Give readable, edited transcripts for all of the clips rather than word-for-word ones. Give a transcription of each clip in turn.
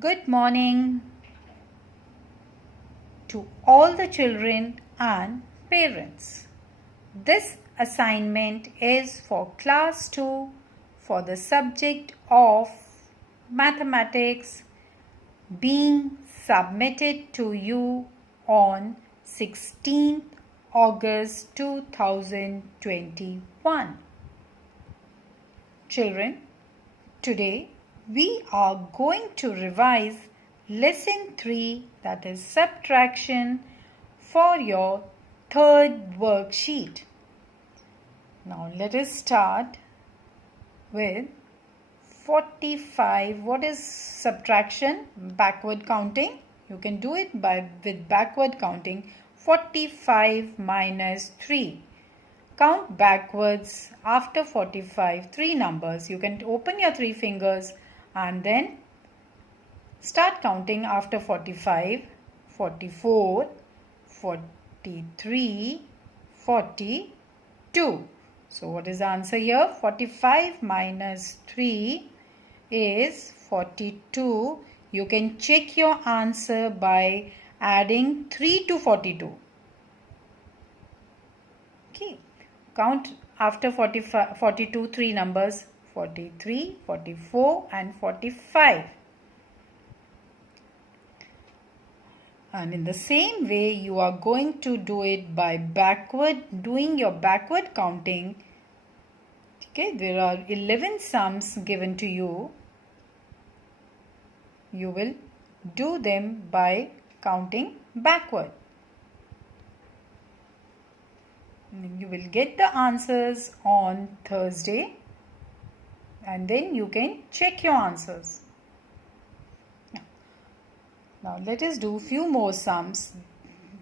Good morning to all the children and parents. This assignment is for class 2 for the subject of mathematics being submitted to you on 16th August 2021. Children, today we are going to revise lesson 3, that is subtraction, for your third worksheet. Now let us start with 45. What is subtraction? Backward counting. You can do it with backward counting. 45 minus 3. Count backwards after 45, 3 numbers. You can open your 3 fingers and then start counting after 45, 44, 43, 42. So what is the answer here? 45 minus 3 is 42. You can check your answer by adding 3 to 42. Okay. Count after 42, 3 numbers, 43, 44 and 45. And in the same way, you are going to do it by doing your backward counting. Okay, there are 11 sums given to you. You will do them by counting backward. You will get the answers on Thursday and then you can check your answers. Now let us do few more sums.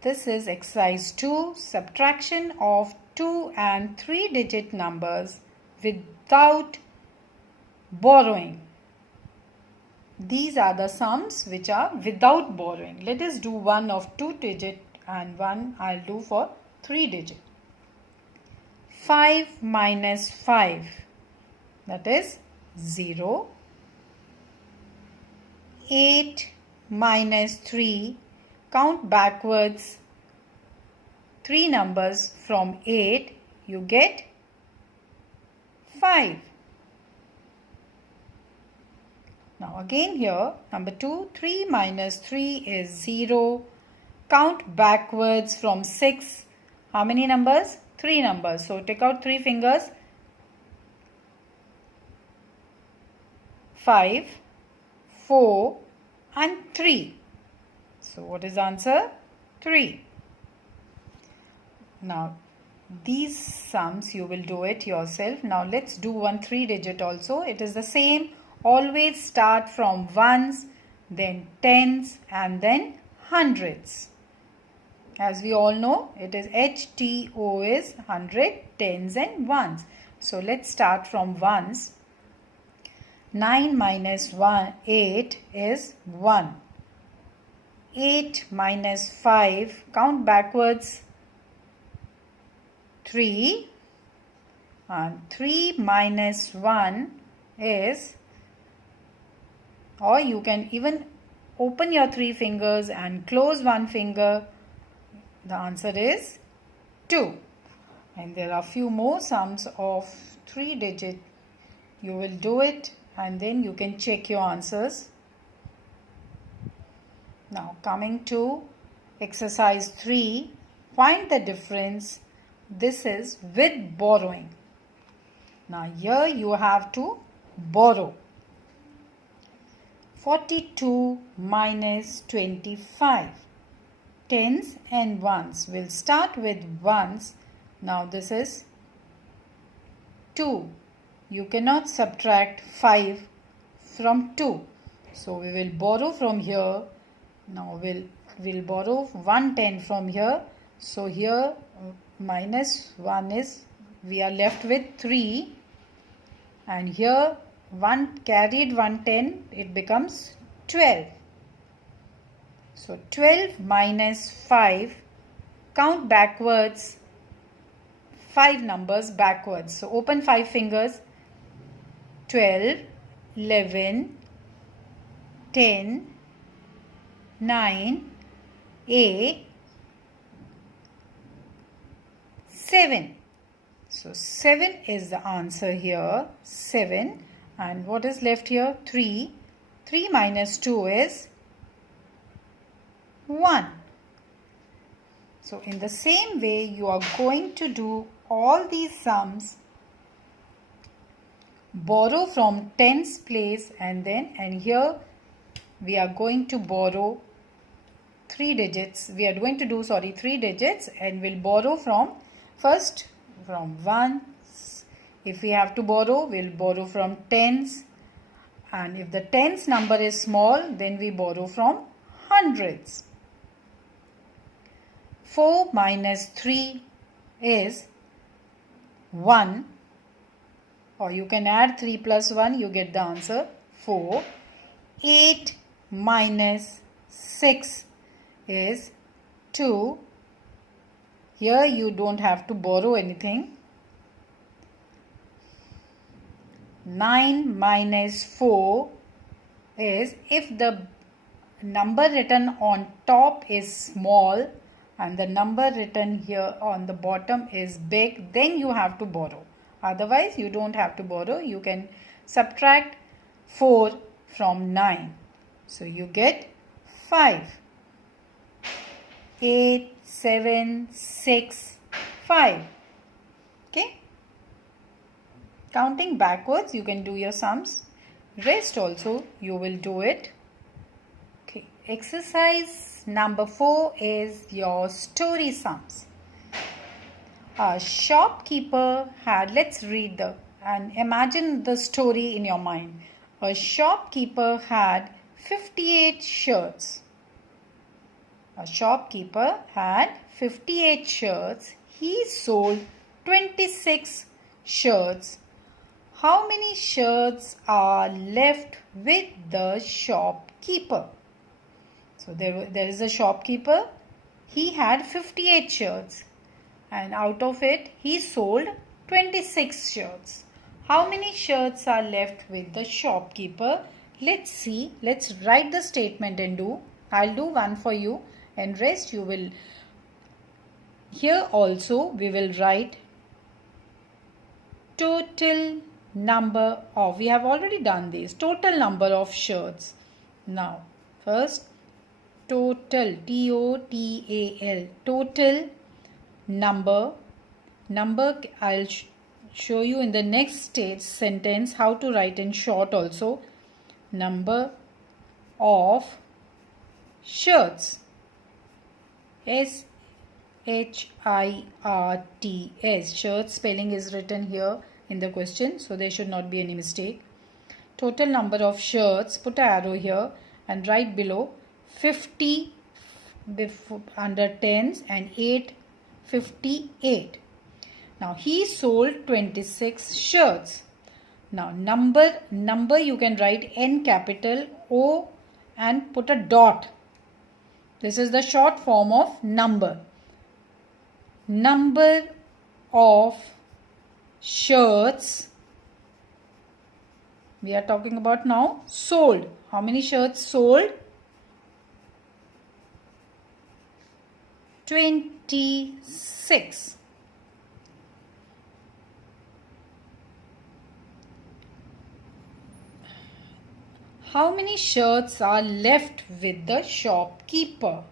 This is exercise 2, subtraction of 2 and 3 digit numbers without borrowing. These are the sums which are without borrowing. Let us do one of 2 digit and one I'll do for 3 digit. 5 minus 5, that is 0. 8 minus 3, count backwards 3 numbers from 8, you get 5. Now again here, number 2, 3 minus 3 is 0. Count backwards from 6. How many numbers? 3 numbers. So take out 3 fingers. 5, 4 and 3. So what is the answer? 3. Now these sums you will do it yourself. Now let's do one 3 digit also. It is the same. Always start from ones, then tens and then hundreds. As we all know, it is HTO is 100, tens and ones. So let's start from ones. 9 minus 8 is 1. 8 minus 5, count backwards 3. And 3 minus 1 is, or you can even open your 3 fingers and close 1 finger. The answer is 2. And there are few more sums of 3 digit. You will do it and then you can check your answers. Now coming to exercise 3, find the difference. This is with borrowing. Now here you have to borrow. 42 minus 25. Tens and ones. We'll start with ones. Now this is 2. You cannot subtract 5 from 2. So we will borrow from here. Now we'll borrow 110 from here. So here minus 1 is, we are left with 3. And here 1 carried 110, it becomes 12. So 12 minus 5, count backwards 5 numbers backwards. So open 5 fingers. 12, 11, 10, 9, 8, 7. So 7 is the answer here. 7. And what is left here? 3. 3 minus 2 is 1. So in the same way, you are going to do all these sums. Borrow from tens place and here we are going to borrow 3 digits. We are going to do 3 digits and we'll borrow from first from ones. If we have to borrow, we'll borrow from tens. And if the tens number is small, then we borrow from hundreds. 4 minus 3 is 1. Or you can add 3 plus 1, you get the answer 4. 8 minus 6 is 2. Here you don't have to borrow anything. 9 minus 4 is, if the number written on top is small and the number written here on the bottom is big, then you have to borrow. Otherwise, you don't have to borrow. You can subtract 4 from 9. So you get 5. 8, 7, 6, 5. Okay. Counting backwards, you can do your sums. Rest also, you will do it. Okay. Exercise number 4 is your story sums. A shopkeeper had, let's read and imagine the story in your mind. A shopkeeper had 58 shirts. A shopkeeper had 58 shirts. He sold 26 shirts. How many shirts are left with the shopkeeper? So there is a shopkeeper. He had 58 shirts. And out of it, he sold 26 shirts. How many shirts are left with the shopkeeper? Let's see. Let's write the statement and do. I'll do one for you and rest you will. Here also we will write total number of. We have already done this. Total number of shirts. Now, first total. T-O-T-A-L. Total number I'll show you in the next sentence how to write in short also. Number of shirts. S-H-I-R-T-S. Shirts spelling is written here in the question, so there should not be any mistake. Total number of shirts, put an arrow here and write below 50 under tens and 8 58. Now he sold 26 shirts. Now number you can write N capital O and put a dot. This is the short form of number. Number of shirts. We are talking about now sold. How many shirts sold? 26. How many shirts are left with the shopkeeper?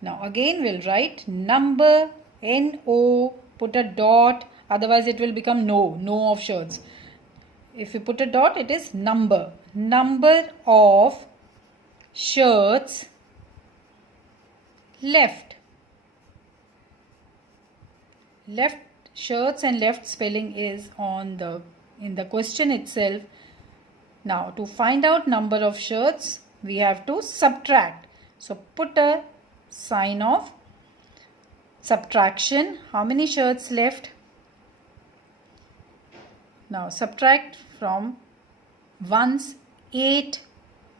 Now again we'll write number, N-O, put a dot, otherwise it will become no of shirts. If you put a dot, it is number. Number of shirts left. Left shirts and left spelling is in the question itself. Now to find out number of shirts, we have to subtract. So put a sign of subtraction. How many shirts left? Now subtract from ones. 8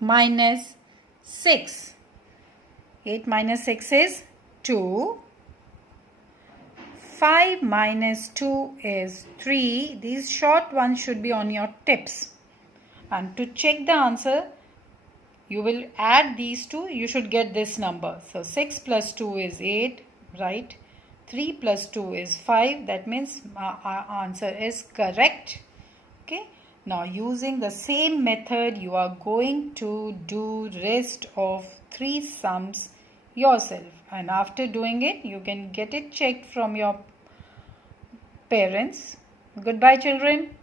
minus 6. 8 minus 6 is 2. 5 minus 2 is 3. These short ones should be on your tips. And to check the answer, You will add these two, you should get this number. So 6 plus 2 is 8, right? 3 plus 2 is 5. That means our answer is correct. Okay. Now using the same method, you are going to do rest of 3 sums yourself. And after doing it, you can get it checked from your parents. Goodbye, children.